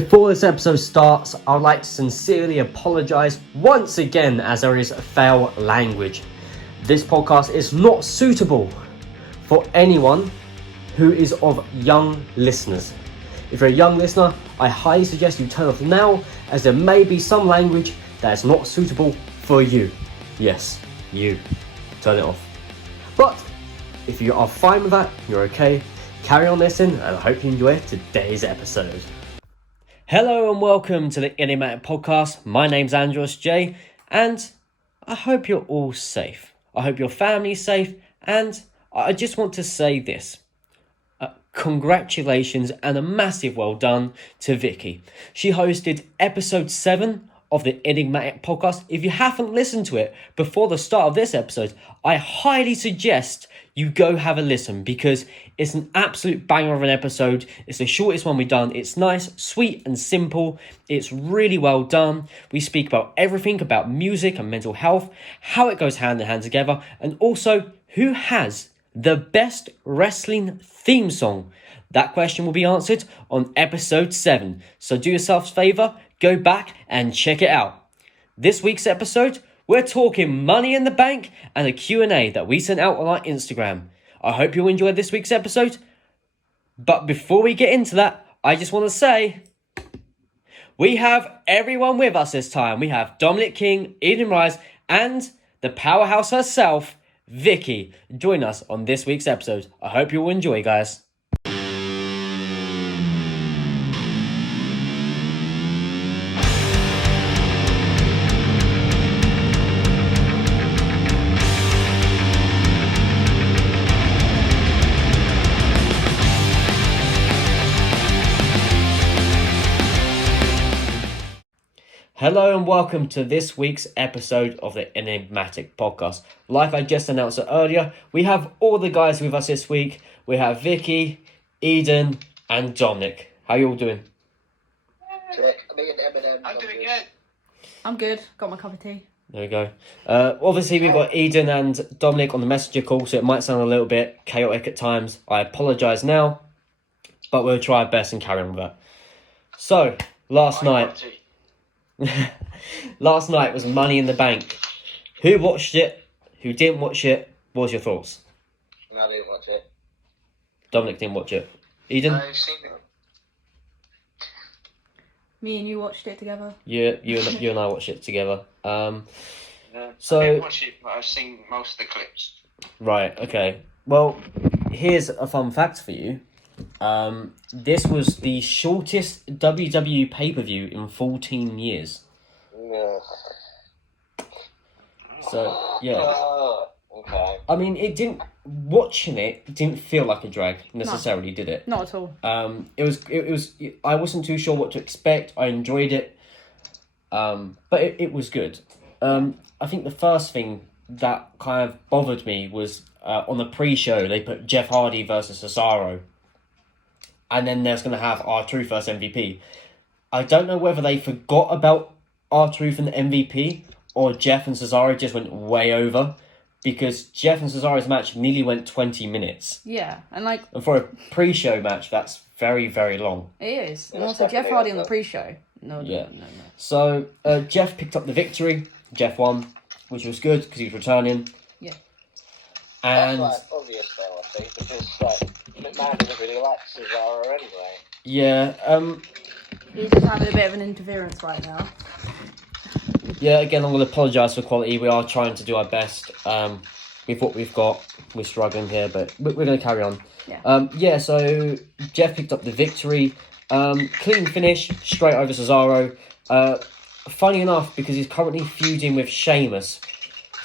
Before this episode starts, I would like to sincerely apologise once again as there is foul language. This podcast is not suitable for anyone who is of young listeners. If you're a young listener, I highly suggest you turn off now, as there may be some language that is not suitable for you. Yes, you. Turn it off. But if you are fine with that, you're okay, carry on listening, and I hope you enjoy today's episode. Hello and welcome to the Enigmatic podcast. My name's Andros J, and I hope you're all safe. I hope your family's safe, and I just want to say this. Congratulations and a massive well done to Vicky. She hosted episode 7 of the Enigmatic podcast. If you haven't listened to it before the start of this episode, I highly suggest you go have a listen, because it's an absolute banger of an episode. It's the shortest one we've done. It's nice, sweet and simple. It's really well done. We speak about everything about music and mental health, how it goes hand in hand together, and also who has the best wrestling theme song. That question will be answered on episode 7. So do yourselves a favour, go back and check it out. This week's episode, we're talking Money in the Bank and a Q&A that we sent out on our Instagram. I hope you enjoyed this week's episode. But before we get into that, I just want to say, we have everyone with us this time. We have Dominic King, Eden Rise, and the powerhouse herself, Vicky, join us on this week's episode. I hope you will enjoy, guys. Hello and welcome to this week's episode of the Enigmatic podcast. Like I just announced it earlier, we have all the guys with us this week. We have Vicky, Eden, and Dominic. How you all doing? I'm doing good. I'm good. Got my cup of tea. There we go. Obviously, we've got Eden and Dominic on the messenger call, so it might sound a little bit chaotic at times. I apologise now, but we'll try our best and carry on with that. So, last night was Money in the Bank. Who watched it? Who didn't watch it? What was your thoughts? I didn't watch it. Dominic didn't watch it. Eden? I've seen it. Me and you watched it together. You and I watched it together. No, So- I didn't watch it, but I've seen most of the clips. Right, okay. Well, here's a fun fact for you. This was the shortest WWE pay-per-view in 14 years. No. So, yeah. Okay. I mean, watching it didn't feel like a drag necessarily, did it? Not at all. It was, I wasn't too sure what to expect. I enjoyed it. But it was good. I think the first thing that kind of bothered me was, on the pre-show, they put Jeff Hardy versus Cesaro. And then there's going to have R-Truth versus MVP. I don't know whether they forgot about R-Truth and the MVP, or Jeff and Cesaro just went way over, because Jeff and Cesaro's match nearly went 20 minutes. Yeah, and for a pre-show match, that's very, very long. it is. And Yeah, also Jeff definitely Hardy on the over. pre-show. No. So Jeff picked up the victory. Jeff won, which was good because he's returning. Yeah. And That's obvious though, I think, because McMahon doesn't really like Cesaro anyway. yeah, He's just having a bit of an interference right now. yeah. Again, I'm going to apologise for quality. We are trying to do our best with what we've got. We're struggling here, but we're going to carry on. Yeah. So Jeff picked up the victory. Clean finish, straight over Cesaro. Funny enough, because he's currently feuding with Sheamus,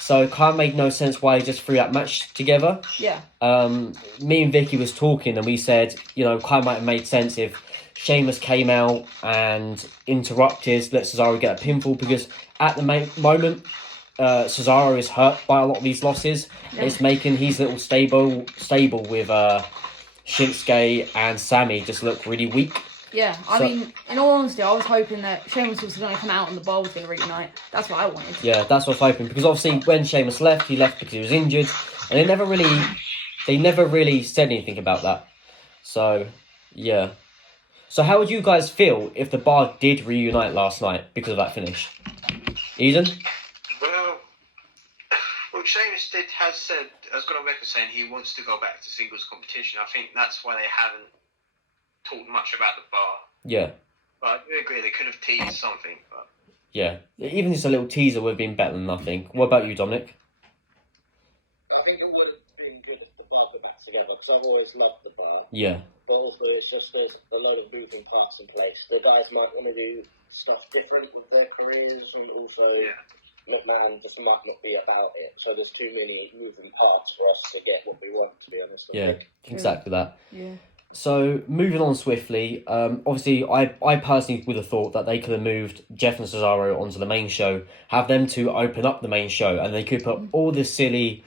so it kind of made no sense why he just threw that match together. Yeah. Me and Vicky was talking, and we said, kind of might have made sense if Sheamus came out and interrupted, let Cesaro get a pinfall, because at the moment, Cesaro is hurt by a lot of these losses. Yeah. It's making his little stable with Shinsuke and Sammy just look really weak. Yeah, I mean, in all honesty, I was hoping that Sheamus was going to come out and the bar was going to reunite. That's what I wanted. Yeah, that's what I was hoping, because obviously when Sheamus left, he left because he was injured, and they never really said anything about that. So, yeah. So how would you guys feel if the Bar did reunite last night because of that finish? Eden? Well, Sheamus has got on record saying he wants to go back to singles competition. I think that's why they haven't talked much about the Bar. Yeah. But I do agree, they could have teased something. But Yeah. Even just a little teaser would have been better than nothing. What about you, Dominic? I think it would have been good if the Bar got back together, because I've always loved the Bar. Yeah. But also, it's just there's a load of moving parts in place. The guys might want to do stuff different with their careers, and also McMahon just might not be about it. So there's too many moving parts for us to get what we want, to be honest. Yeah, exactly that. Yeah. So, moving on swiftly, obviously, I personally would have thought that they could have moved Jeff and Cesaro onto the main show, have them two open up the main show, and they could put all the silly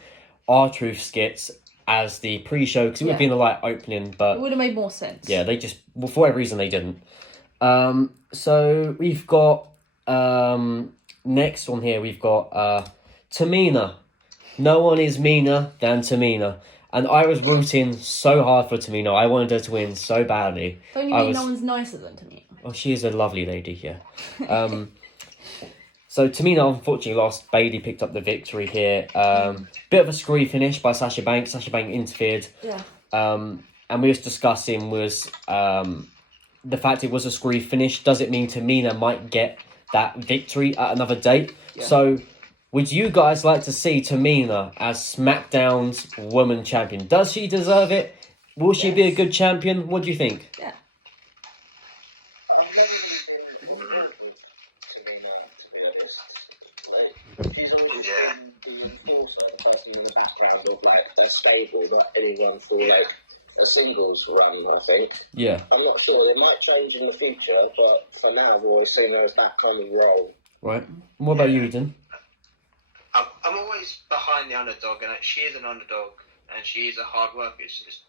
R-Truth skits as the pre-show, because it would have been the right opening, but... It would have made more sense. Yeah, they just... Well, for whatever reason, they didn't. So, we've got... next on here, we've got Tamina. No one is meaner than Tamina. And I was rooting so hard for Tamina. I wanted her to win so badly. Don't you mean no one's nicer than Tamina? Oh, she is a lovely lady, yeah. So Tamina unfortunately lost. Bayley picked up the victory here. Bit of a screwy finish by Sasha Banks. Sasha Banks interfered. Yeah. And we was discussing was the fact it was a screwy finish. Does it mean Tamina might get that victory at another date? Yeah. So... would you guys like to see Tamina as SmackDown's Woman Champion? Does she deserve it? Will she be a good champion? What do you think? Yeah. I've never really been Tamina, to be honest. She's always been the enforcer, the person in the background of like their stable, not anyone for like a singles run, I think. Yeah. I'm not sure. They might change in the future, but for now, I've always seen her as that kind of role. Right. And what about you, Eden? I'm always behind the underdog, and she is an underdog, and she is a hard worker. It's just,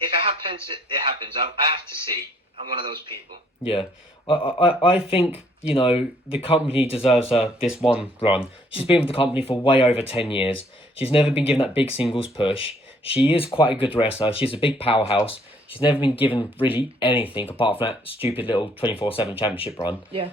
if it happens, it happens. I have to see. I'm one of those people. Yeah. I think, you know, the company deserves her this one run. She's been with the company for way over 10 years. She's never been given that big singles push. She is quite a good wrestler. She's a big powerhouse. She's never been given really anything apart from that stupid little 24/7 championship run. Yeah.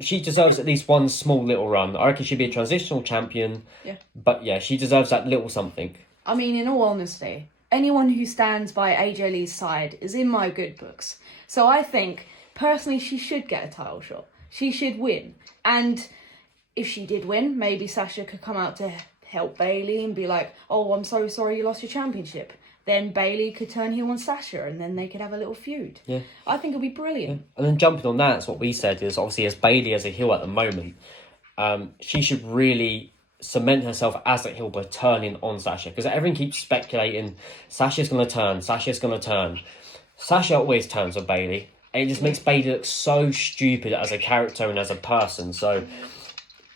She deserves at least one small little run. I reckon she'd be a transitional champion. Yeah. But yeah, she deserves that little something. I mean, in all honesty, anyone who stands by AJ Lee's side is in my good books. So I think, personally, she should get a title shot. She should win. And if she did win, maybe Sasha could come out to help Bayley and be like, oh, I'm so sorry you lost your championship. Then Bayley could turn heel on Sasha and then they could have a little feud. Yeah. I think it'd be brilliant. Yeah. And then jumping on that, that's what we said is obviously as Bayley as a heel at the moment, she should really cement herself as a heel by turning on Sasha. Because everyone keeps speculating, Sasha's going to turn, Sasha's going to turn. Sasha always turns on Bayley. And it just makes Bayley look so stupid as a character and as a person. So,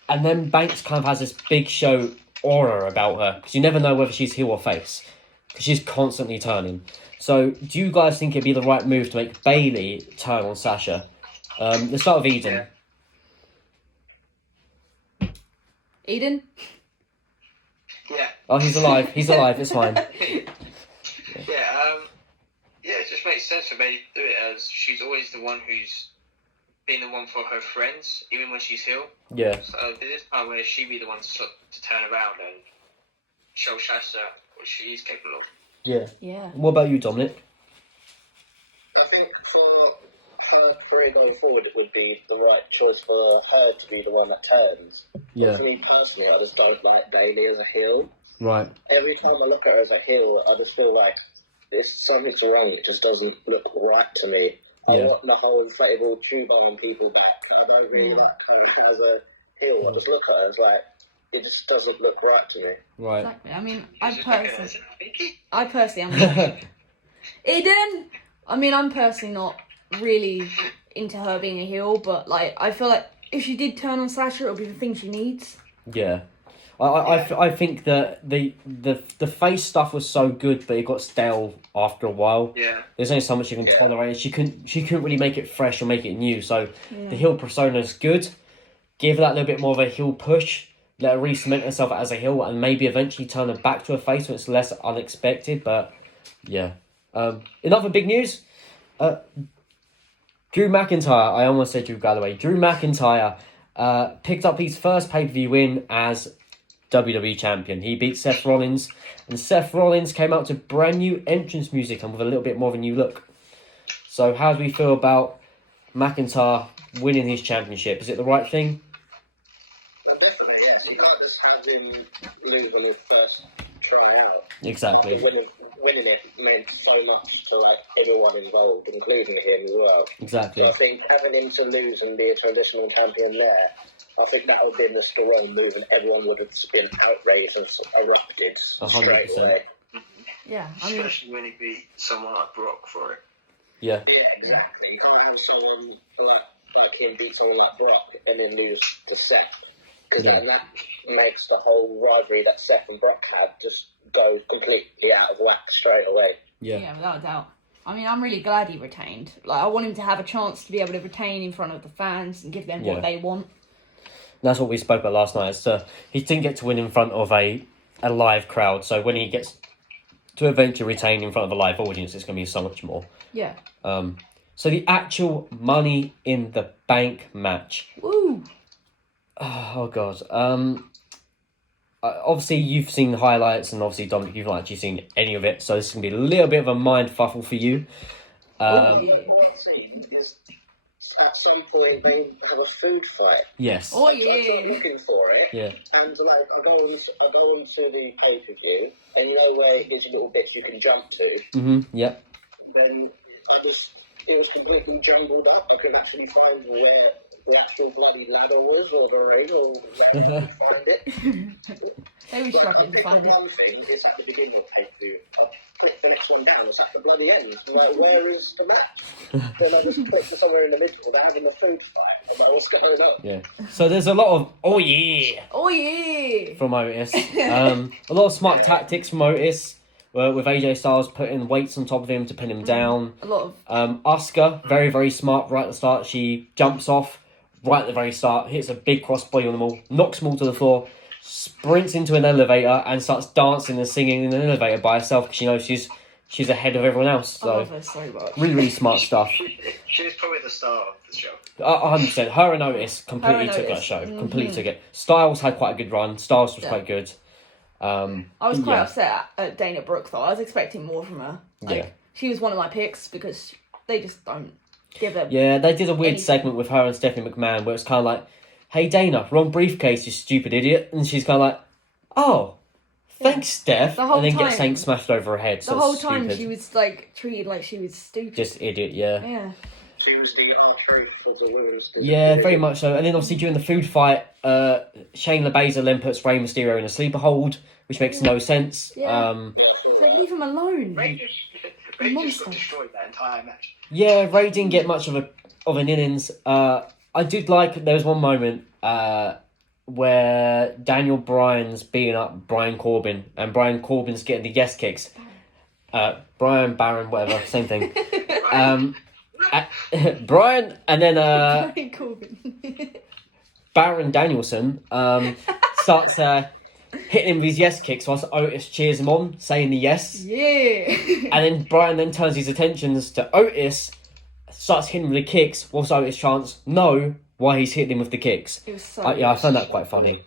and then Banks kind of has this big show aura about her. Because you never know whether she's heel or face. Because she's constantly turning. So, do you guys think it'd be the right move to make Bayley turn on Sasha? Let's start with Eden. Eden? Yeah. Oh, he's alive. He's alive. It's fine. Yeah, it just makes sense for Bayley to do it, as she's always the one who's been the one for her friends, even when she's heel. Yeah. So, this time where she'd be the one to turn around and show Sasha what she is capable of. Yeah. Yeah. What about you, Dominic? I think for her career going forward, it would be the right choice for her to be the one that turns. Yeah. But for me personally, I just don't like Bayley as a heel. Right. Every time I look at her as a heel, I just feel like something's wrong. It just doesn't look right to me. I want the whole inflatable tube on people back. I don't really like her as a heel. I just look at her as like, it just doesn't look right to me. Right. Exactly. I mean, I personally am. Eden! I mean, I'm personally not really into her being a heel, but like, I feel like if she did turn on Sasha, it'll be the thing she needs. Yeah. I think that the face stuff was so good, but it got stale after a while. Yeah. There's only so much you can tolerate. She couldn't really make it fresh or make it new. So the heel persona is good. Give her that little bit more of a heel push. Let her re-cement herself as a heel and maybe eventually turn her back to a face when it's less unexpected. But yeah, In other big news, Drew McIntyre, I almost said Drew Galloway. Drew McIntyre picked up his first pay-per-view win as WWE Champion. He beat Seth Rollins, and Seth Rollins came out to brand new entrance music and with a little bit more of a new look. So how do we feel about McIntyre winning his championship? Is it the right thing? Definitely, yes. You can't just have him lose on his first try out. Exactly. Winning it meant so much to everyone involved, including him as well. Exactly. So I think having him to lose and be a transitional champion there, I think that would have been the strong move, and everyone would have been outraged and erupted 100%. straight away. Yeah, Especially when he beat someone like Brock for it. Yeah. Yeah, exactly. You can't have someone like him beat someone like Brock and then lose to Seth. Because then that makes the whole rivalry that Seth and Brock had just go completely out of whack straight away. Yeah, without a doubt. I mean, I'm really glad he retained. I want him to have a chance to be able to retain in front of the fans and give them what they want. That's what we spoke about last night. He didn't get to win in front of a live crowd, so when he gets to eventually retain in front of a live audience, it's going to be so much more. Yeah. So the actual Money in the Bank match. Woo! Oh God. Obviously you've seen the highlights, and obviously Dominic, you've not actually seen any of it, so this is going to be a little bit of a mind fuffle for you. At some point they have a food fight. Yes. Oh I yeah. tried looking for it. Yeah. And I go on to the pay-per-view, and you know where it gives you little bits you can jump to. Yep. Then it was completely jumbled up. I couldn't actually find where the actual bloody ladder was, or the ring, or where I could find it. They were struggling to find it. One thing is at the beginning of pay-per-view. I click the next one down, it's at the bloody end. Where is the match? Then I just clicked somewhere in the middle, they're having a food fight. And what's going on? Yeah. So there's a lot of Oh yeah. from Otis. A lot of smart tactics from Otis. With AJ Styles putting weights on top of him to pin him down. A lot of Asuka, very, very smart right at the start. She jumps off right at the very start, hits a big crossbody on them all, knocks them all to the floor, sprints into an elevator and starts dancing and singing in an elevator by herself because she knows she's ahead of everyone else. I So love her so much. really, really smart stuff. She was probably the star of the show. 100%. Her and Otis completely Her and took that Otis. show. Completely took it. Styles had quite a good run. Styles was quite good. I was quite upset at Dana Brooke though. I was expecting more from her. She was one of my picks because they just don't give her. Yeah, they did a weird anything. segment with her and Stephanie McMahon where it's kind of like, "Hey Dana, wrong briefcase, you stupid idiot," and she's kind of like, "Oh, thanks, Steph," The whole and then time- gets something smashed over her head. The So whole it's time stupid. she was treated like she was stupid. Just idiot, yeah. Yeah. She was the R-truth of the women's. Yeah, very much so. And then obviously during the food fight, Shayna Baszler then puts Rey Mysterio in a sleeper hold, which makes no sense. Yeah. It's like, leave him alone. Ray just got destroyed that entire match. Yeah, Ray didn't get much of an innings. I did like there was one moment where Daniel Bryan's beating up Brian Corbin, and Brian Corbin's getting the yes kicks. Brian, Baron, whatever, same thing. Brian, and then Brian Corbin. Baron Danielson starts hitting him with his yes kicks whilst Otis cheers him on, saying the yes. Yeah. And then Brian then turns his attentions to Otis, starts hitting him with the kicks, whilst Otis chants no while he's hitting him with the kicks. It was so I found that quite funny.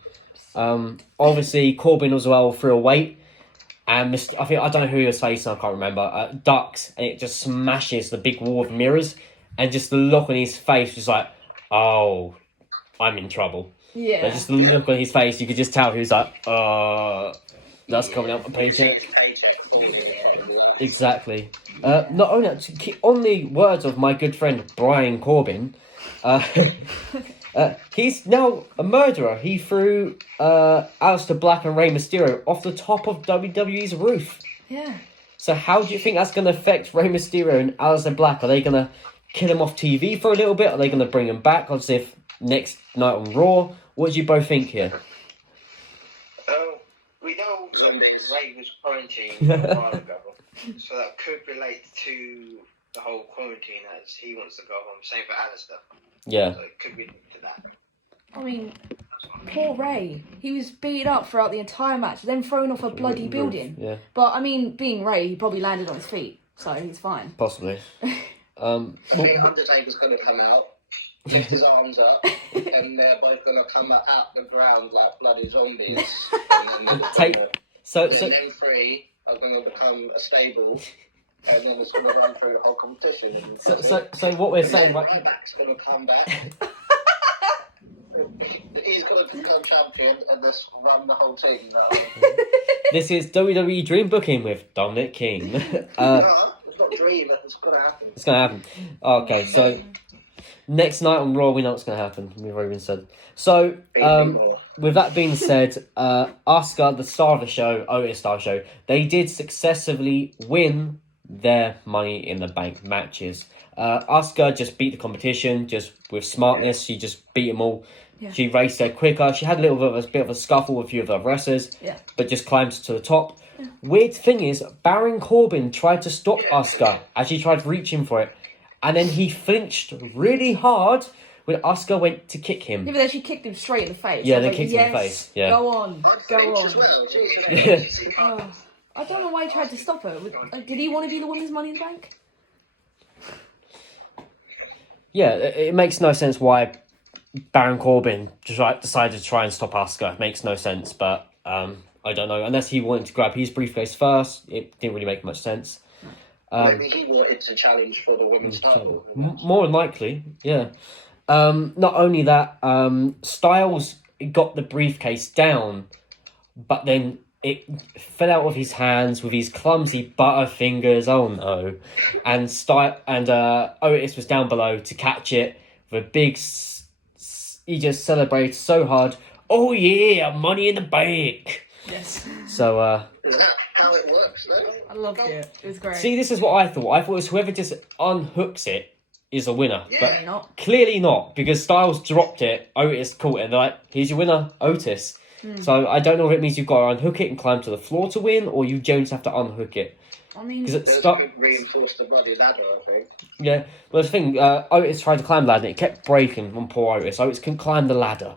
Obviously, Corbin as well threw a weight, and I don't know who he was facing, I can't remember, ducks, and it just smashes the big wall of mirrors, and just the look on his face was like, oh, I'm in trouble. Yeah. But just the look on his face, you could just tell he was like, that's coming up a paycheck. Exactly. Not only that, on the words of my good friend Brian Corbin, he's now a murderer. He threw Aleister Black and Rey Mysterio off the top of WWE's roof. Yeah. So how do you think that's going to affect Rey Mysterio and Aleister Black? Are they going to kill him off TV for a little bit? Are they going to bring him back? Obviously, if next night on Raw. What do you both think here? We know that Ray was quarantined a while ago, so that could relate to the whole quarantine as he wants to go home. Same for Alistair. Yeah. So it could be to that. I mean, poor Ray. He was beat up throughout the entire match, then thrown off a bloody building. Yeah. But I mean, being Ray, he probably landed on his feet. so he's fine. Possibly. I think Undertaker's going to come out, lift his arms up, and they're both going to come out the ground like bloody zombies. And then them three are going to become a stable, and then it's going to run through the whole competition. And so what we're saying, right? Ryback's going to come back. He's going to become champion and just run the whole team. This is WWE Dream Booking with Dominic King. It's not dream, it's going to happen. It's going to happen. Okay, so next night on Raw, we know what's going to happen. We've already been said. So, with that being said, Asuka, the star of the show, Otis star show, they did successfully win their Money in the Bank matches. Asuka just beat the competition, just with smartness. She just beat them all. Yeah. She raced there quicker. She had a bit of a scuffle with a few of the wrestlers, but just climbed to the top. Yeah. Weird thing is, Baron Corbin tried to stop Asuka as she tried reaching for it, and then he flinched really hard when Asuka went to kick him. Yeah, but then she kicked him straight in the face. Yeah, they kicked him in the face. Yeah. Go on. Well. I don't know why he tried to stop her. Did he want to be the woman's Money in the Bank? Yeah, it makes no sense why Baron Corbin just decided to try and stop Asuka. It makes no sense, but I don't know. Unless he wanted to grab his briefcase first, it didn't really make much sense. Maybe he wanted to challenge for the women's title. More than likely, yeah. Not only that, Styles got the briefcase down, but then it fell out of his hands with his clumsy butter fingers. Oh no! And Otis was down below to catch it with a big. He just celebrated so hard. Oh yeah, Money in the Bank. Yes. So. Is that how it works, though? I loved it. It was great. See, this is what I thought. I thought it was whoever just unhooks it is a winner. Yeah. But clearly not, because Styles dropped it, Otis caught it, and they're like, here's your winner, Otis. So I don't know if it means you've got to unhook it and climb to the floor to win, or you just have to unhook it. I mean, Could reinforce the bloody ladder, I think. Yeah, well, the thing, Otis tried to climb the ladder, and it kept breaking on poor Otis. Otis couldn't climb the ladder.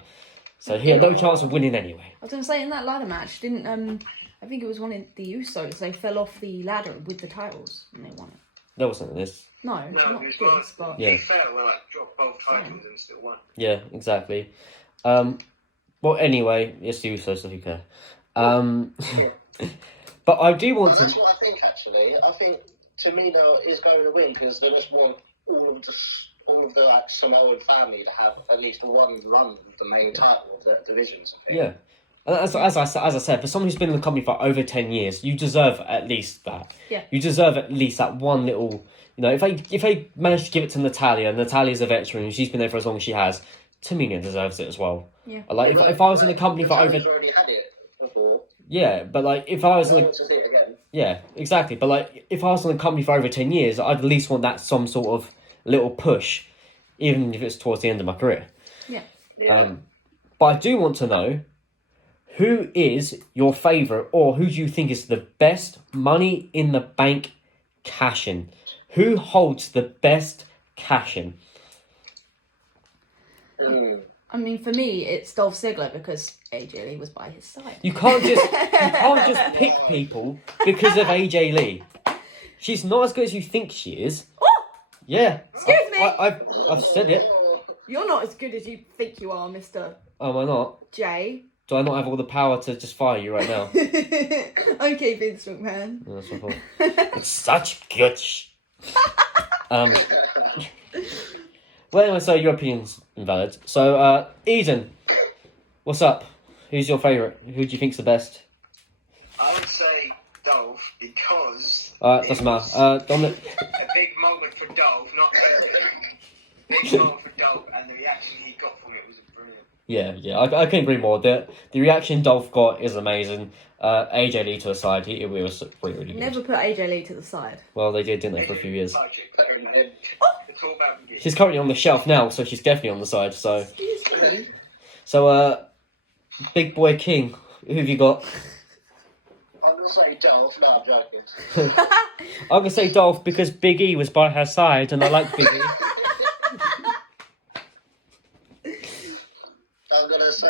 So he had no chance of winning anyway. I was going to say, in that ladder match, I think it was one of the Usos, they fell off the ladder with the titles, and they won it. There wasn't this. No, not this, but... Yeah. He fell, dropped both titles and still won. Yeah, exactly. Well, anyway, it's the Usos, so who cares? But I do want to... That's what I think, actually. I think Tamina is going to win because they just want all of the Samoan family to have at least one run of the main title of the divisions, I think. Yeah. As I said, for someone who's been in the company for over 10 years, you deserve at least that. Yeah. You deserve at least that one little... if they manage to give it to Natalya, and Natalya's a veteran, and she's been there for as long as she has, Tamina deserves it as well. Yeah. If I was in the company for over... already had it before. Yeah, but if I was... to see it again. Yeah, exactly. But if I was in the company for over 10 years, I'd at least want that some sort of little push, even if it's towards the end of my career. Yeah. But I do want to know, who is your favourite, or who do you think is the best Money in the Bank cash-in? Who holds the best cash-in? I mean, for me, it's Dolph Ziggler because AJ Lee was by his side. You can't just pick people because of AJ Lee. She's not as good as you think she is. Oh! Yeah. Excuse me! I've said it. You're not as good as you think you are, Mr. Oh, am I not? J. Do I not have all the power to just fire you right now? Okay, Vince McMahon. Oh, that's my fault. It's such good Well, anyway, so your opinion's invalid. So, Eden, what's up? Who's your favourite? Who do you think's the best? I would say Dolph because... Doesn't matter. Dominic? A big moment for Dolph, not big moment for Dolph, and the reaction he got from it was brilliant. Yeah, I can agree more. The reaction Dolph got is amazing. AJ Lee to the side, it was really, really good. Never put AJ Lee to the side. Well, they did, didn't they, for a few years. It's all about the She's currently on the shelf now, so she's definitely on the side. So, Excuse me. so Big Boy King, who have you got? I'm going to say Dolph. No, I'm joking. I'm going to say Dolph because Big E was by her side, and I like Big E. I'm going to say,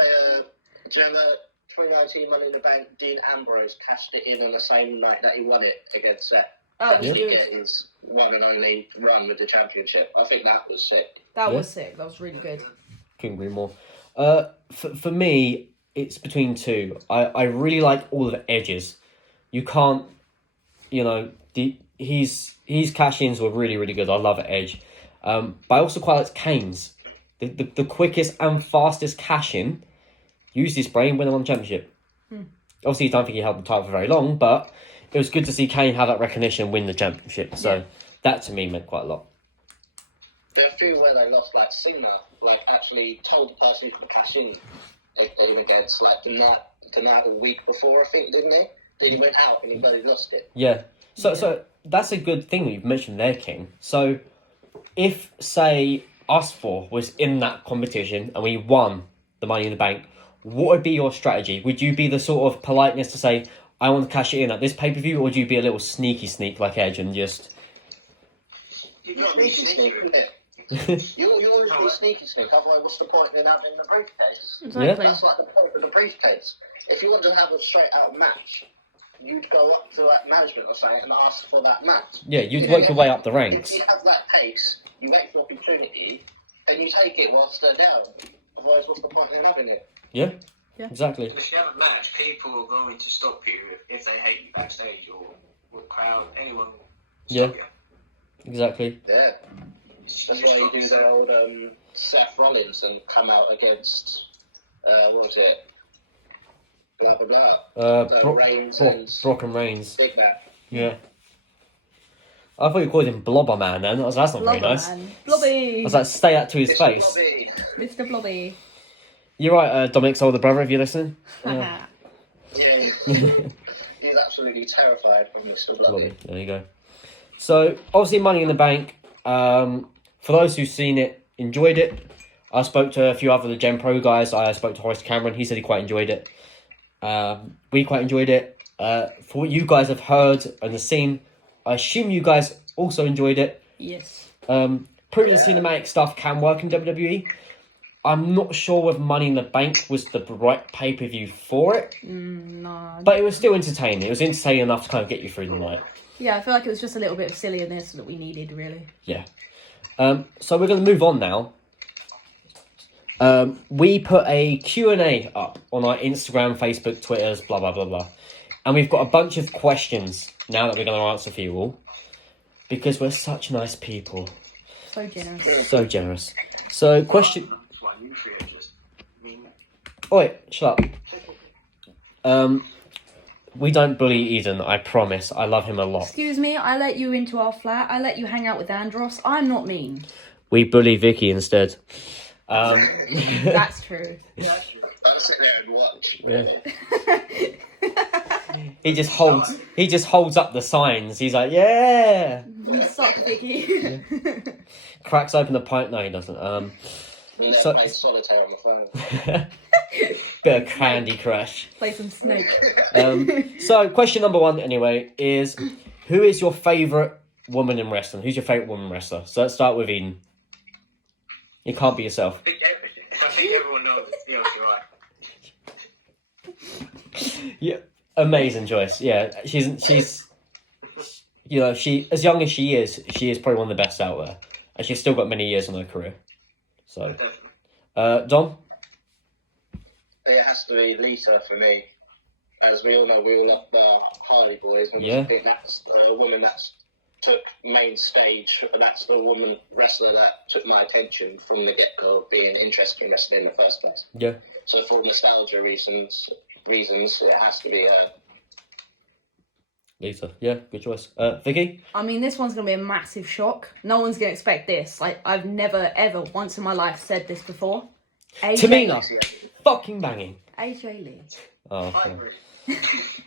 do you remember 2019 Money in the Bank, Dean Ambrose cashed it in on the same night that he won it against Seth? That was Yeah. good. Get his one and only run with the championship. I think that was sick. That Yeah. was sick. That was really good. Couldn't agree more. For me, it's between two. I really like all of the Edges. You can't, you know, his cash-ins were really, really good. I love Edge. But I also quite like Kane's. The quickest and fastest cash-in, used his brain, win on championship. Obviously, I don't think he held the title for very long, but it was good to see Kane have that recognition and win the championship. So that to me meant quite a lot. There are a few where they lost, like Cena, like actually told the person who could cash in against, like the night a week before, I think, didn't he? Then he went out and he bloody lost it. Yeah. So that's a good thing that you've mentioned there, King. So if, say, us four was in that competition and we won the Money in the Bank, what would be your strategy? Would you be the sort of politeness to say, I want to cash it in at this pay-per-view, or would you be a little sneak like Edge and just... You're not sneaky, you always be sneaky, otherwise what's the point in having the briefcase? Exactly. That's like the point of the briefcase. If you want to have a straight-out match, you'd go up to that management or something and ask for that match. Yeah, you'd work your way up the ranks. If you have that pace, you wait for opportunity, then you take it whilst they're down. Otherwise, what's the point in having it? Yeah, Yeah. exactly. If you have a match, people are going to stop you if they hate you backstage or with crowd. Anyone will stop you. Exactly. Yeah. That's why you do the old Seth Rollins and come out against, what was it? Blah, blah, blah. Reigns and Brock and Reigns. Big Man. Yeah. I thought you called him Blobber Man then. That's not very nice. Man. Blobby. I was like, stay that to his Mr. face. Bobby. Mr. Blobby. You're right, Dominic's older brother, if you're listening. Yeah. He's absolutely terrified from Mr. Blobby. There you go. So, obviously, Money in the Bank. For those who've seen it, enjoyed it. I spoke to a few other Gen Pro guys. I spoke to Horace Cameron. He said he quite enjoyed it. We quite enjoyed it. For what you guys have heard and the seen, I assume you guys also enjoyed it. Yes. Proving the cinematic stuff can work in WWE. I'm not sure whether Money in the Bank was the right pay-per-view for it. No. But it was still entertaining. It was entertaining enough to kind of get you through the night. Yeah, I feel like it was just a little bit of silliness that we needed, really. Yeah. So we're going to move on now. We put a Q&A up on our Instagram, Facebook, Twitters, blah, blah, blah, blah. And we've got a bunch of questions now that we're going to answer for you all. Because we're such nice people. So generous. So generous. So, question... Oi, shut up. We don't bully Eden, I promise. I love him a lot. Excuse me, I let you into our flat. I let you hang out with Andros. I'm not mean. We bully Vicky instead. That's true. I'll sit there and watch. Yeah. He just holds up the signs. He's like, yeah. You suck, Vicky. Cracks open the pint. No, he doesn't. You know, So- play solitaire on the phone. Bit of Candy Crush. Play some Snake. So, question number one, anyway, is who is your favourite woman in wrestling? Who's your favourite woman wrestler? So, let's start with Eden. You can't be yourself. I think everyone knows. Yeah, you're right. Yeah, amazing choice. Yeah, she's, you know, she as young as she is probably one of the best out there, and she's still got many years in her career. So, Definitely. Dom. It has to be Lita for me. As we all know, we all love the Hardy Boys. And Yeah. I think that's the woman that's took main stage. That's the woman wrestler that took my attention from the get-go of being interested in wrestling in the first place. Yeah. So for nostalgia reasons, it has to be Lisa. Yeah, good choice. Vicky. I mean, this one's going to be a massive shock. No one's going to expect this. Like, I've never, ever, once in my life said this before. Tamina. Fucking banging. AJ Lee. Oh,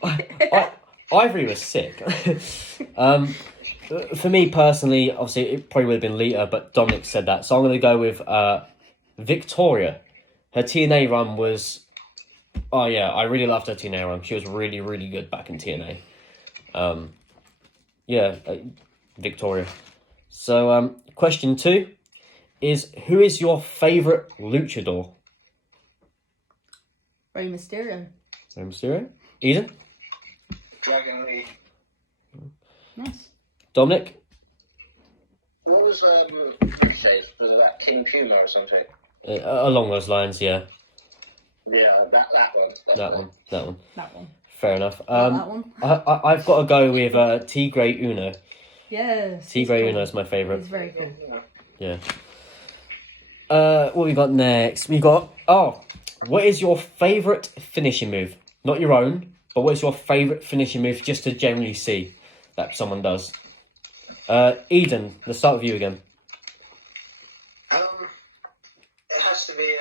okay. Ivory was sick. For me personally, obviously it probably would have been Lita, but Dominic said that, so I'm going to go with Victoria. Her TNA run was, oh yeah, I really loved her TNA run. She was really, really good back in TNA. Victoria. So, question 2 is, who is your favourite luchador? Rey Mysterio. Rey Mysterio? Eden? Dragon Lee. Nice. Dominic? What was Rusev? Was that King Puma or something? Along those lines, yeah. Yeah, that one. That one. That one. Fair enough. That one. I've got to go with Tigre Uno. Yes. Tigre Uno is my favourite. It's very good. Yeah. What we got next? We got... Oh, what is your favourite finishing move? Not your own, but what is your favourite finishing move just to generally see that someone does? Eden, let's start with you again. It has to be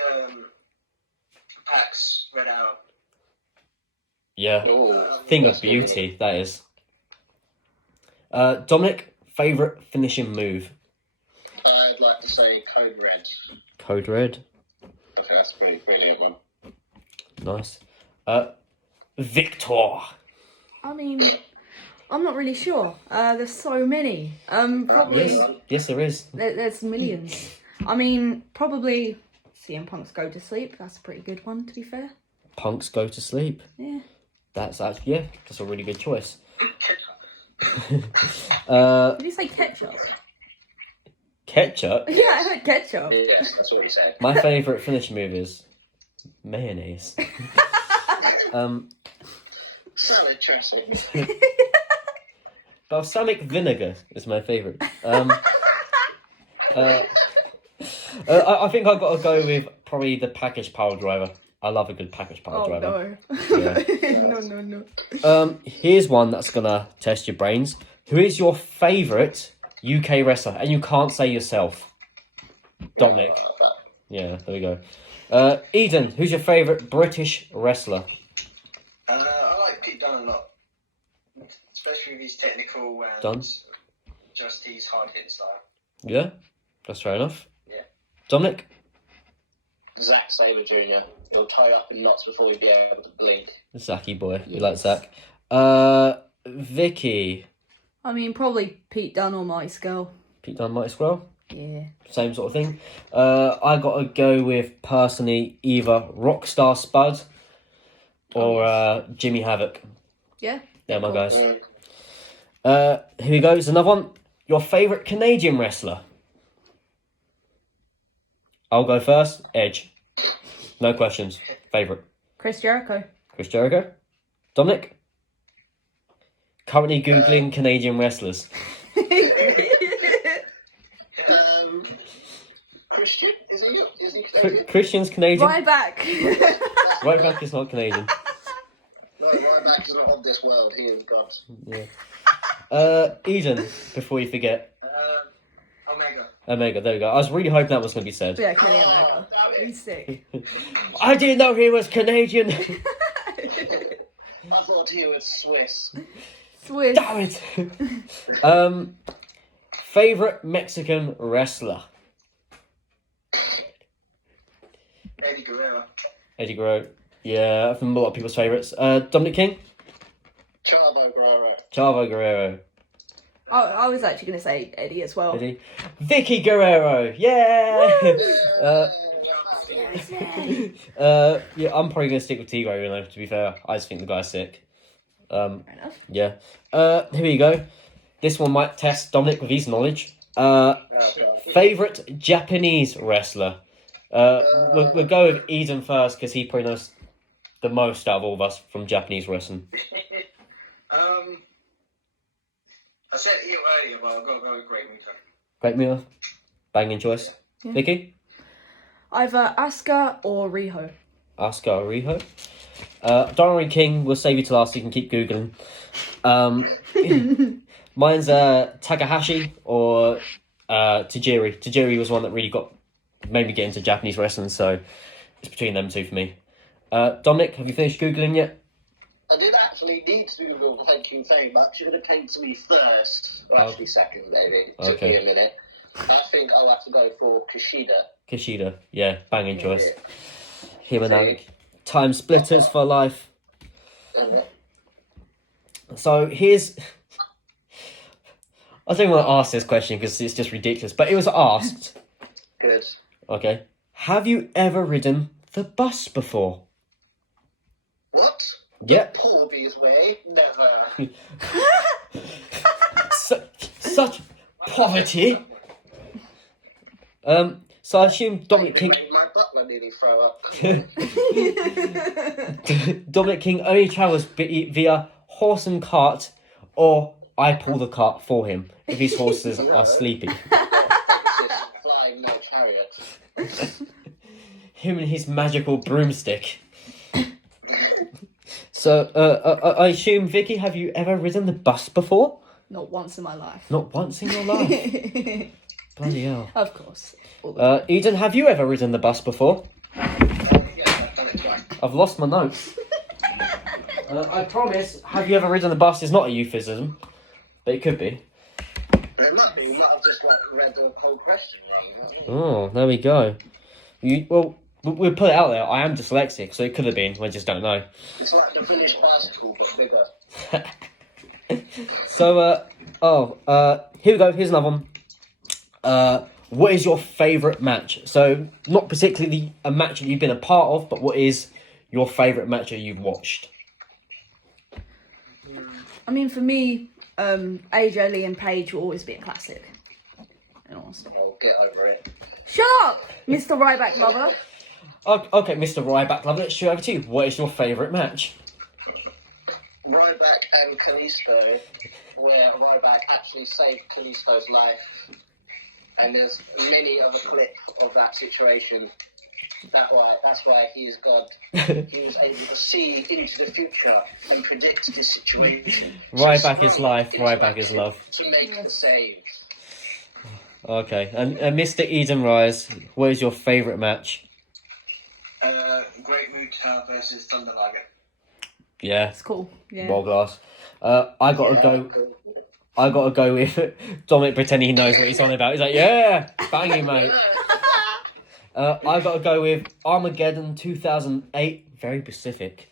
Pax Red Arrow. Yeah. Ooh, Thing of that's beauty, that is. Dominic, favourite finishing move? I'd like to say Code Red. Code Red. I think that's a pretty brilliant one. Nice. Victor. I mean, I'm not really sure. There's so many. Probably Yes, there is. there's millions. I mean, probably CM Punk's Go to Sleep. That's a pretty good one, to be fair. Punks go to sleep. Yeah. That's actually, yeah, that's a really good choice. Did you say ketchup? Ketchup. Yeah, I heard ketchup. Yes, that's what he said. My favourite finishing move is mayonnaise. Salad dressing. Balsamic vinegar is my favourite. I think I've got to go with probably the package pile driver. I love a good package pile Oh driver. no. Yeah. No. Here's one that's gonna test your brains. Who is your favourite UK wrestler? And you can't say yourself. Dominic. Yeah, there we go. Eden, who's your favourite British wrestler? I like Pete Dunne a lot, especially with his technical and Dunne? just his hard hitting style. Yeah, that's fair enough. Yeah. Dominic? Zack Sabre Jr. He'll tie up in knots before he'll be able to blink. Zacky boy. We like Zach. Vicky. I mean, probably Pete Dunne or Mighty Skull. Pete Dunne, Mighty Squirrel. Yeah. Same sort of thing. I got to go with, personally, either Rockstar Spud or Jimmy Havoc. Yeah. They're my guys. Mm. Here we go. Here's another one. Your favourite Canadian wrestler? I'll go first. Edge. No questions. Favourite? Chris Jericho. Chris Jericho. Dominic? Currently Googling Canadian wrestlers. Christian? Is he Canadian? Christian's Canadian. Right back. Right back is not Canadian. No, Ryback isn't of this world. He is God. Yeah. Eden, before you forget. Omega. Omega, there we go. I was really hoping that was going to be said. Yeah, Kenny Omega. He's sick. I didn't know he was Canadian. I thought he was Swiss. Swiss. Damn it. Favourite Mexican wrestler? Eddie Guerrero. Eddie Guerrero. Yeah, I think a lot of people's favourites. Dominic King? Chavo Guerrero. Chavo Guerrero. I was actually going to say Eddie as well. Eddie. Vicky Guerrero. Yeah. Yeah, I'm probably going to stick with Tigre, you know, to be fair. I just think the guy's sick. Fair enough. Yeah. Here we go. This one might test Dominic with his knowledge. Favourite Japanese wrestler? We'll go with Eden first because he probably knows the most out of all of us from Japanese wrestling. I said it earlier, but I've got to go with Great Muta. Great Muta. Banging choice. Yeah. Vicky? Either Asuka or Riho. Asuka or Riho. Donnery King, we'll save you to last so you can keep Googling. Mine's Takahashi or Tajiri. Tajiri was one that really made me get into Japanese wrestling, so it's between them two for me. Dominic, have you finished Googling yet? I did actually need to Google, thank you very much. It would have came to me first. Well, actually second, maybe. It took me a minute. I think I'll have to go for Kushida. Kushida, yeah, banging choice. Yeah. Him and Alec. Time splitters for life. So here's... I don't want to ask this question because it's just ridiculous, but it was asked. Good. Okay. Have you ever ridden the bus before? What? Yep. Porby's way? Never. Such poverty. So I assume Dominic King. My butler nearly throw up. Dominic King only travels via horse and cart, or I pull the cart for him if his horses are sleepy. Flying, no chariot. Him and his magical broomstick. So, I assume, Vicky, have you ever ridden the bus before? Not once in my life. Not once in your life? Bloody hell. Of course. Eden, have you ever ridden the bus before? Yeah, I've done it twice. I've lost my notes. I promise, have you ever ridden the bus is not a euphemism, but it could be. But it might be, I've just read the whole question wrong. Oh, there we go. Well, we'll put it out there. I am dyslexic, so it could have been. I just don't know. It's like the British article, but bigger. So, here we go. Here's another one. What is your favourite match? So, not particularly a match that you've been a part of, but what is your favourite match that you've watched? I mean, for me, AJ Lee and Paige will always be a classic. In honesty. I'll get over it. Shut up, Mr. Ryback lover. Okay, Mr. Ryback, love it. Shoot over to you. What is your favourite match? Ryback and Kalisto, where Ryback actually saved Kalisto's life. And there's many other clips of that situation. That's why he is God. He was able to see into the future and predict the situation. Ryback is life, Ryback is love. To make the save. Okay, and Mr. Eden Rise, what is your favourite match? Great Muta versus Thunder Liger. Yeah, It's cool. Yeah. World class. I gotta go with Dominic pretending he knows what he's on about. He's like, yeah, banging, mate. I gotta go with Armageddon 2008, very Pacific.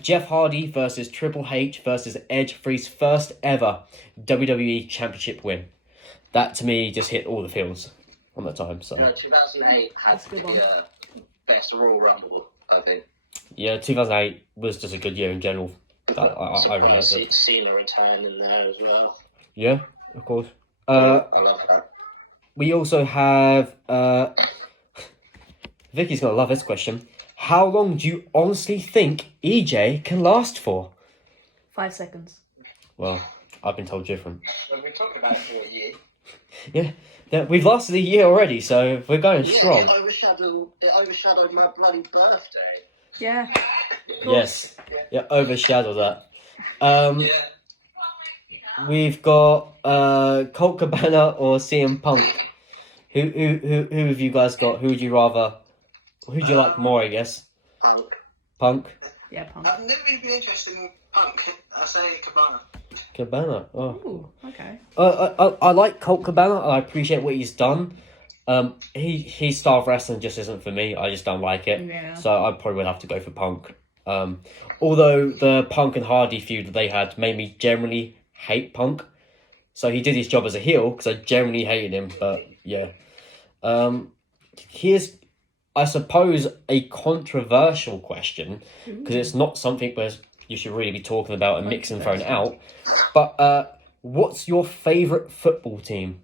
Jeff Hardy versus Triple H versus Edge for his first ever WWE Championship win. That to me just hit all the feels on that time. So 2008 has to be the best Royal Rumble, I think. yeah, 2008 was just a good year in general. I really liked it. Cena returning in there as well. Yeah, of course. I love that. We also have Vicky's gonna love this question. How long do you honestly think EJ can last for? 5 seconds. Well, I've been told different. We've been talking about it for a year. Yeah, we've lasted a year already, so we're going strong. It overshadowed my bloody birthday. Yeah. Yes, yeah, overshadow that. Yeah. We've got Colt Cabana or CM Punk. Who have you guys got? Who would you rather? Who do you like more? I guess. Punk. Yeah, Punk. I've never really been interested in Punk. I say Cabana. Cabana. Oh. Ooh, okay. I like Colt Cabana. I appreciate what he's done. His style of wrestling just isn't for me. I just don't like it. Yeah. So I probably would have to go for Punk. Although the Punk and Hardy feud that they had made me generally hate Punk. So he did his job as a heel because I generally hated him. But yeah. Here's, I suppose, a controversial question because it's not something where you should really be talking about and mix and thrown out. But what's your favourite football team?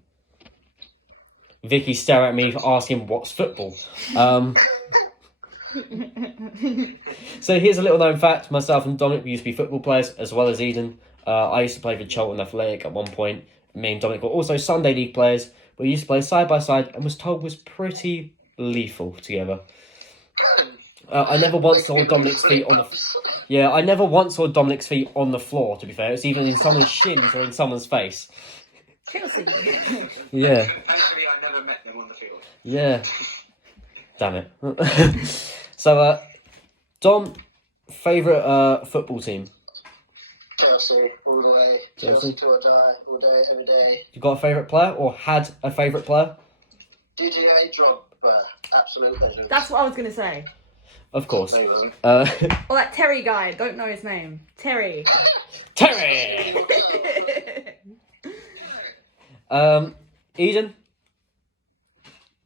Vicky stare at me asking what's football. So here's a little known fact. Myself and Dominic, we used to be football players as well as Eden. I used to play for Charlton Athletic at one point. Me and Dominic were also Sunday League players. We used to play side by side and was told was pretty lethal together. I never once saw Dominic's feet on the... Yeah, I never once saw Dominic's feet on the floor, to be fair. It's either in someone's shins or in someone's face. Chelsea. Yeah. Actually, I never met them on the field. Yeah. Damn it. So, Dom, favourite football team? Chelsea, all the way. Chelsea till I die, all day, every day. You got a favourite player or had a favourite player? Didier Drogba, absolute legend. That's what I was going to say. Of course. Or that Terry guy, don't know his name. Terry. Terry! Eden?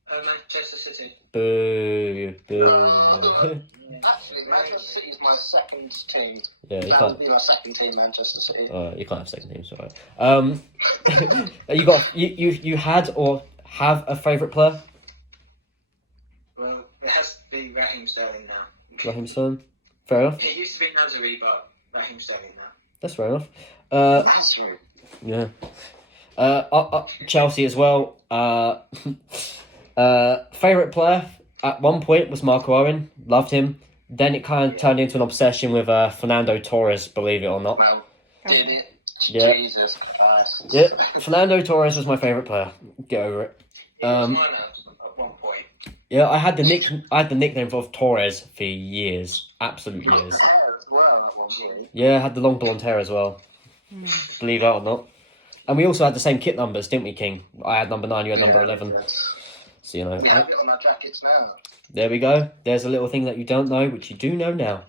Manchester City. Boo, boo. Actually, Manchester City is my second team. Yeah, you That can't. would be my second team, Manchester City. You can't have second teams, alright. You had or have a favourite player? Well, it has to be Raheem Sterling now. Raheem Sterling. Fair enough. It used to be Nazari, but Raheem Sterling now. That's fair enough. Nazari. Yeah. Chelsea as well. Favourite player at one point was Marco Owen. Loved him. Then it kind of turned into an obsession with Fernando Torres, believe it or not. Well, did it? Yeah. Jesus Christ. Yeah, Fernando Torres was my favourite player. Get over it. He was mine at one point. Yeah, I had the nickname of Torres for years. Absolute years. Well, at one point. Yeah, I had the long blonde hair as well. Believe it or not. And we also had the same kit numbers, didn't we, King? I had number 9, you had number 11. Yes. So, you know. We have it on our jackets now. There we go. There's a little thing that you don't know, which you do know now.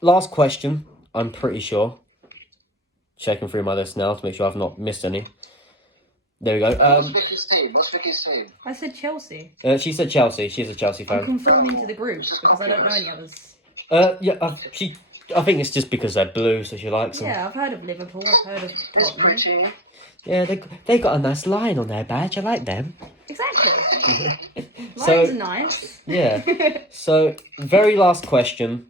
Last question, I'm pretty sure. Checking through my list now to make sure I've not missed any. There we go. What's Vicky's team? I said Chelsea. She said Chelsea. She's a Chelsea I'm fan. conforming to the group because I don't know any others. Yeah, I think it's just because they're blue, so she likes them. Yeah, I've heard of Liverpool. I've heard of It's Tottenham. pretty. Yeah, they got a nice line on their badge. I like them. Exactly. So- Lions are nice. Yeah. So, very last question.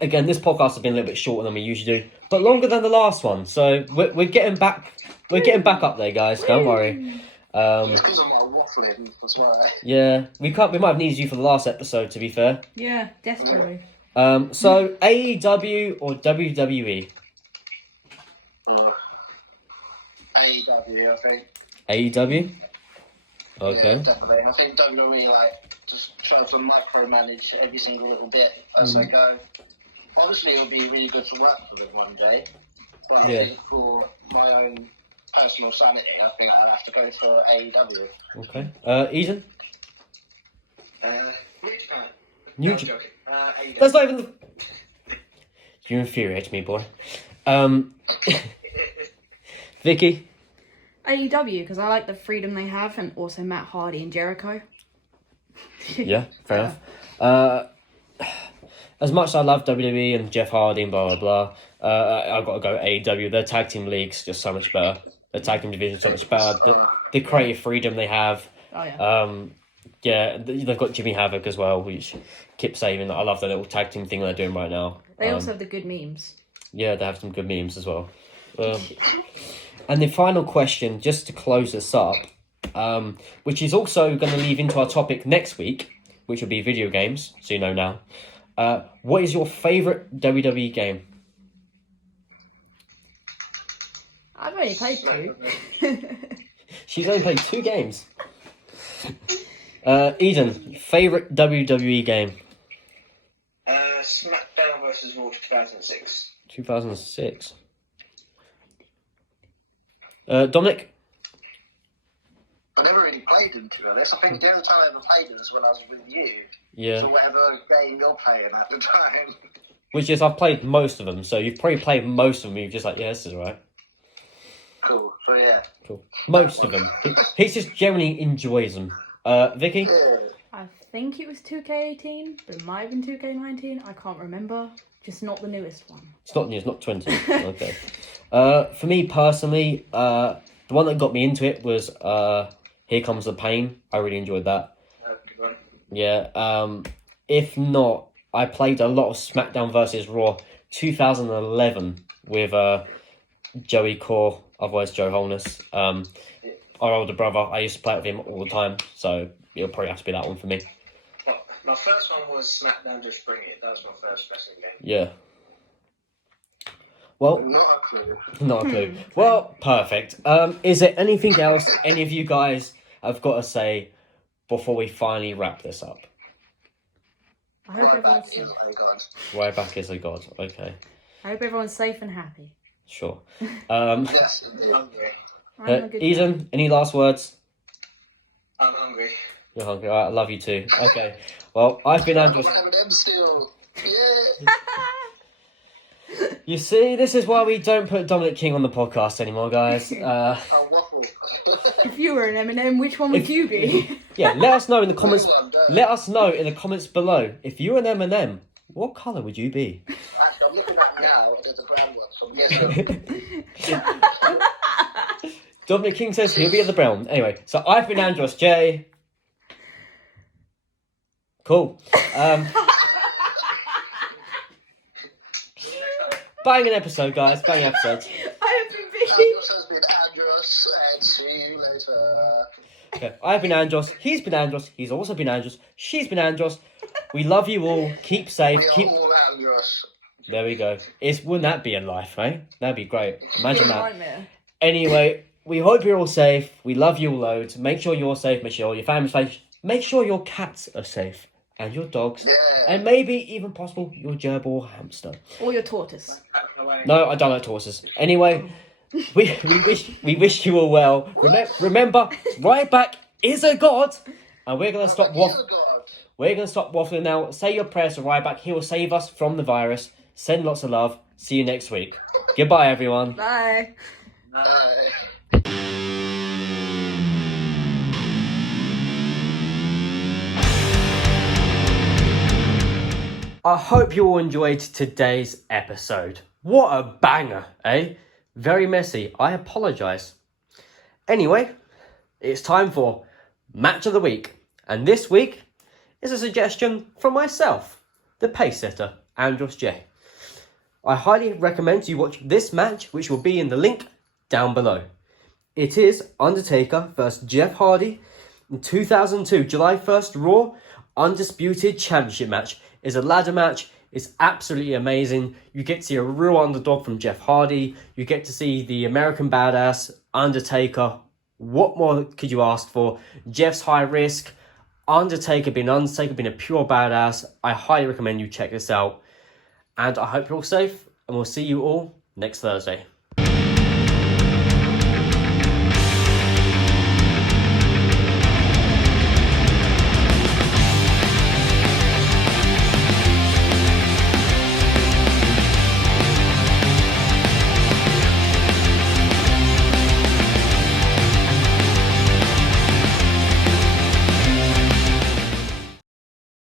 Again, this podcast has been a little bit shorter than we usually do, but longer than the last one. So we're getting back. We're getting back up there, guys. Don't worry. It's because I'm not waffling as well. Yeah, we might have needed you for the last episode. To be fair. Yeah, desperately. So AEW or WWE? AEW, I think. AEW. Okay. Yeah, definitely. I think WWE just try to micromanage every single little bit as they go. Obviously, it would be really good to work with them one day. But Yeah. I think for my own personal sanity, I think I'd have to go for AEW. Okay. Eden. New Japan. New I'm Japan. joking. AEW. That's not even the. You infuriate me, boy. Vicky. AEW because I like the freedom they have, and also Matt Hardy and Jericho. Yeah, fair enough. As much as I love WWE and Jeff Hardy and blah blah blah, I've got to go AEW. Their tag team league's just so much better. The tag team division's so much better. The creative freedom they have. Oh yeah. Yeah, they've got Jimmy Havoc as well, which keep saving. I love the little tag team thing they're doing right now. They also have the good memes. Yeah, they have some good memes as well. And the final question, just to close this up, which is also going to lead into our topic next week, which will be video games, so you know now. What is your favourite WWE game? I've only played 2. She's only played 2 games. Eden, favourite WWE game? SmackDown vs. Raw 2006. 2006. Dominic? I never really played them, to be honest. I think the only time I ever played them was when I was with you. Yeah. So whatever game you're playing at the time. Which is, I've played most of them, so you've probably played most of them. You're just like, yeah, this is alright. Cool. So yeah. Cool. Most of them. He just generally enjoys them. Vicky? Yeah. I think it was 2K18, but it might have been 2K19. I can't remember. Just not the newest one. It's not new, it's not 20. Okay. For me personally, the one that got me into it was Here Comes the Pain. I really enjoyed that. Good one. Yeah. If not, I played a lot of SmackDown vs. Raw 2011 with Joey Core, otherwise Joe Holness. Our older brother, I used to play with him all the time, so it'll probably have to be that one for me. My first one was SmackDown Just Bring It. That was my first wrestling game. Yeah. Well, Not a clue. not a clue. Well, perfect. Is there anything else any of you guys have got to say before we finally wrap this up? I hope everyone's safe. Right back is a god. Okay, I hope everyone's safe and happy. sure. Yes, I'm hungry. I'm a good Eden, any last words? I'm hungry. You're hungry. All right, I love you too. Okay. Well, I've been Andrew. M&ms still. Yeah. You see, this is why we don't put Dominic King on the podcast anymore, guys. I'll waffle. If you were an M&M, which one would you be? Yeah, let us know in the comments. Let us know in the comments below. If you're an M&M, what colour would you be? Actually, I'm looking at now. There's a brown one. So yes, Dominic King says he'll be at the brown. Anyway, so I've been Andros J. Cool. Banging episode, guys. Banging episodes. I have been Vicky. Andros has been Andros, and see you later. Okay, I've been Andros. He's been Andros. He's also been Andros. She's been Andros. We love you all. Keep safe. We are all Andros. There we go. Wouldn't that be in life, right? That'd be great. Imagine that. Nightmare. Anyway, we hope you're all safe. We love you all loads. Make sure you're safe. Make sure your family's safe. Make sure your cats are safe. And your dogs. Yeah. And maybe even possible your gerbil or hamster. Or your tortoise. No, I don't like tortoises. Anyway, we wish you all well. Remember, Ryback is a god. And we're gonna stop waffling now. Say your prayers to Ryback. He will save us from the virus. Send lots of love. See you next week. Goodbye, everyone. Bye. I hope you all enjoyed today's episode. What a banger, eh? Very messy. I apologise. Anyway, it's time for Match of the Week. And this week is a suggestion from myself, the pace setter, Andros J. I highly recommend you watch this match, which will be in the link down below. It is Undertaker versus Jeff Hardy in 2002, July 1st Raw Undisputed Championship match. It's a ladder match. It's absolutely amazing. You get to see a real underdog from Jeff Hardy. You get to see the American Badass, Undertaker. What more could you ask for? Jeff's high risk. Undertaker being a pure badass. I highly recommend you check this out. And I hope you're all safe. And we'll see you all next Thursday.